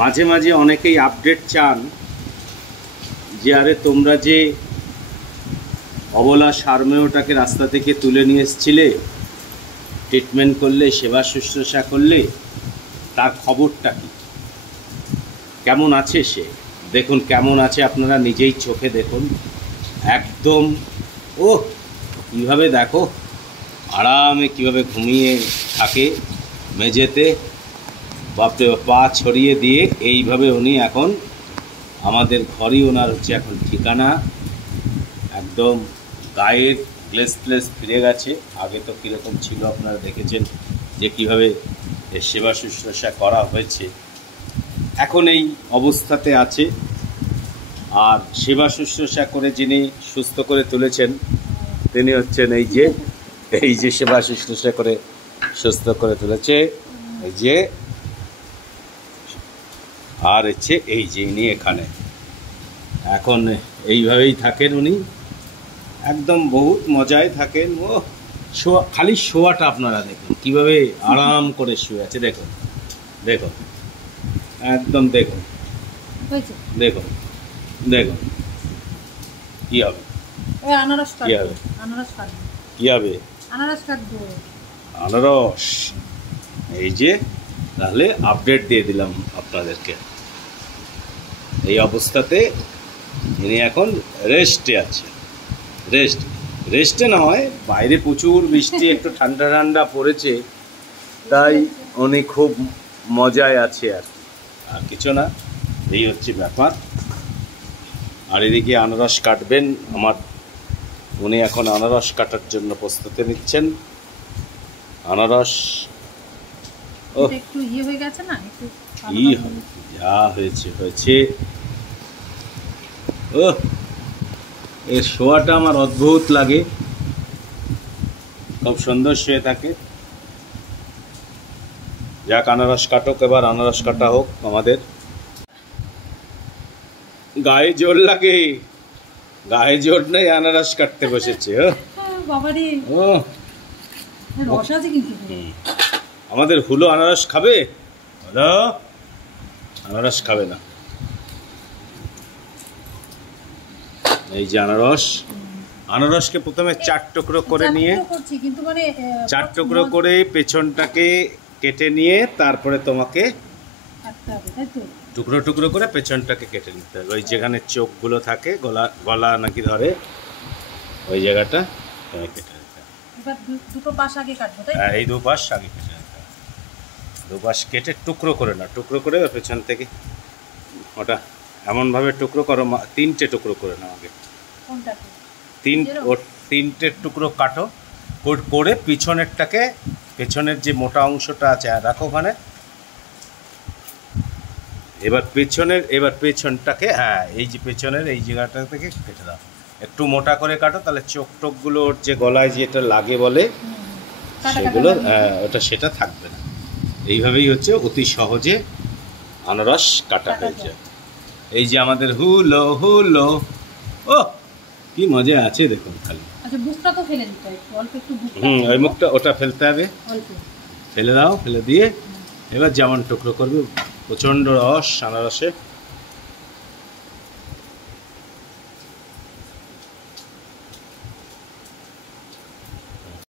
মাঝে মাঝে অনেকেই আপডেট চান যে আরে তোমরা যে অবলা সারমেয়টাকে রাস্তা থেকে তুলে নিয়ে এসেছিলে, ট্রিটমেন্ট করলে, সেবা শুশ্রূষা করলে, তার খবরটা কি, কেমন আছে সে? দেখুন কেমন আছে, আপনারা নিজেই চোখে দেখুন। একদম ও কীভাবে দেখো আরামে কীভাবে ঘুমিয়ে থাকে মেঝেতে, বাপরে পা ছড়িয়ে দিয়ে। এইভাবে উনি এখন আমাদের ঘরই ওনার হচ্ছে এখন ঠিকানা। একদম গায়ের গ্লেস ফ্লেস ফিরে গেছে। আগে তো কীরকম ছিল আপনারা দেখেছেন যে কীভাবে সেবা শুশ্রূষা করা হয়েছে। এখন এই অবস্থাতে আছে। আর সেবা শুশ্রূষা করে যিনি সুস্থ করে তুলেছেন তিনি হচ্ছেন এই যে সেবা শুশ্রূষা করে সুস্থ করে তুলেছে এই যে, আর হচ্ছে এই যে ইনি এখানে এখন এইভাবেই থাকেন উনি, একদম বহুত মজায় থাকেন। ও খালি শোয়াটা আপনারা দেখুন কীভাবে আরাম করে শুয়ে আছে। দেখুন দেখুন একদম দেখুন দেখুন দেখুন কী হবে, কী হবে, কী হবে, আনারস। এই যে তাহলে আপডেট দিয়ে দিলাম আপনাদেরকে। এই অবস্থাতে ইনি এখন রেস্টে আছে। রেস্টে নয়, বাইরে প্রচুর বৃষ্টি, একটু ঠান্ডা ঠান্ডা পড়েছে, তাই উনি খুব মজায় আছে আর কিছু না। এই হচ্ছে ব্যাপার। আর এদিকে আনারস কাটবেন উনি এখন আনারস কাটার জন্য প্রস্তুতি নিচ্ছেন। আনারস একটু ইয়ে হয়ে গেছে না, একটু যা হয়েছে। ও এর শোয়াটা আমার অদ্ভুত লাগে, খুব সুন্দর শুয়ে থাকে। যাক আনারস কাটুক, এবার আনারস কাটা হোক। আমাদের গায়ে জোর লাগে, গায়ে জোর নেই, আনারস কাটতে বসেছে। ও আমাদের হুলো আনারস খাবে? আনারস খাবে না। এই যে আনারসকে প্রথমে 4 টুকরো করে নিয়ে, 4 টুকরো করে পেছনটাকে কেটে নিয়ে তারপরে তোমাকে টুকরো টুকরো করে পেছনটাকে কেটে নিতে হবে। ওই যেখানে চোখগুলো থাকে, গলা নাকি ধরে, ওই জায়গাটা কেটে নিতে হবে। এই দুপাশ আগে কেটে নিতে হবে। দুপাশ কেটে টুকরো করে না, টুকরো করে পেছন থেকে ওটা এমনভাবে টুকরো করো, 3টে টুকরো করে নাও আগে। 3টে টুকরো কাটো করে পেছনের যে মোটা অংশটা আছে রাখো ওখানে। এবার পেছনটাকে, হ্যাঁ এই যে পেছনের এই জায়গাটা থেকে কেটে দাও। একটু মোটা করে কাটো, তাহলে চোখ টোকগুলো ওর যে গলায় যেটা লাগে বলে সেগুলো সেটা থাকবে না। এইভাবেই হচ্ছে অতি সহজে আনারস কাটা হয়ে যায়। এই যে আমাদের হুলো ও কি মজা আছে দেখুন খালি। ওই মুখটা ওটা ফেলতে হবে, ফেলে দাও। ফেলে দিয়ে এবার যেমন টুকরো করবে, প্রচণ্ড রস আনারসে।